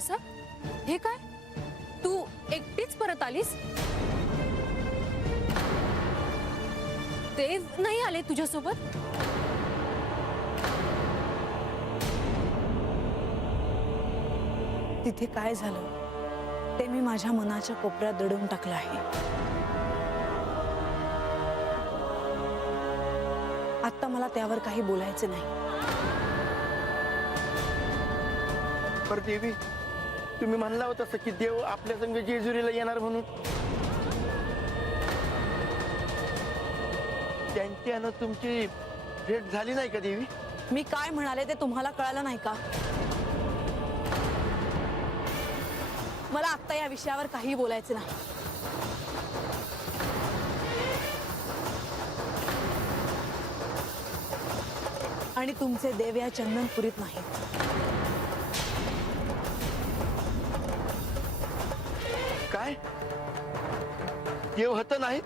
म्हाळसा, हे काय? तू एकटीच परत आलीस? देव नाही आले तुझ्यासोबत? तिथे काय झालं ते मी माझ्या मनाच्या कोपऱ्यात दडवून टाकलं आहे. आता मला त्यावर काही बोलायचे नाही. पर देवी, तुम्ही म्हणला होता की देव आपल्या संग जेजुरीला येणार म्हणून. त्यांच्यानं तुमची भेट झाली नाही का देवी? मी काय म्हणाले ते तुम्हाला कळालं नाही का? मला आता या विषयावर काही बोलायचे नाही. आणि तुमचे देव या चंदनपुरीत नाहीत. काय देव हत नाहीत?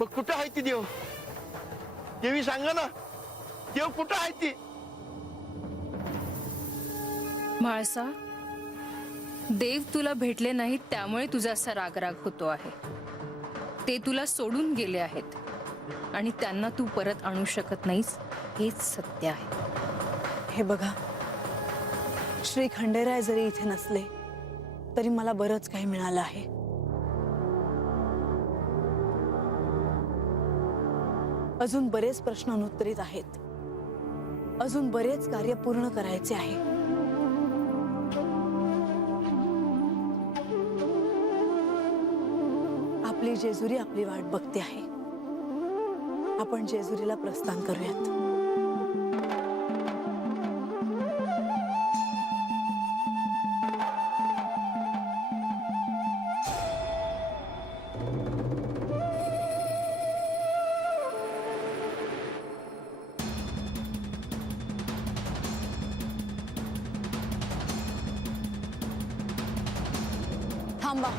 मग कुठं आहे ती देव? देवी सांगा ना, देव कुठं आहे ती? म्हाळसा, देव तुला भेटले नाहीत त्यामुळे तुझा असा रागराग होतो आहे. ते तुला सोडून गेले आहेत आणि त्यांना तू परत आणू शकत नाहीस, हेच सत्य आहे. हे बघा, श्री खंडेराय जरी इथे नसले तरी मला बरंच काही मिळालं आहे. अजून बरेच प्रश्न अनुत्तरित आहेत. अजून बरेच कार्य पूर्ण करायचे आहे. आपली जेजुरी आपली वाट बघते आहे. आपण जेजुरीला प्रस्थान करूयात. थांबा.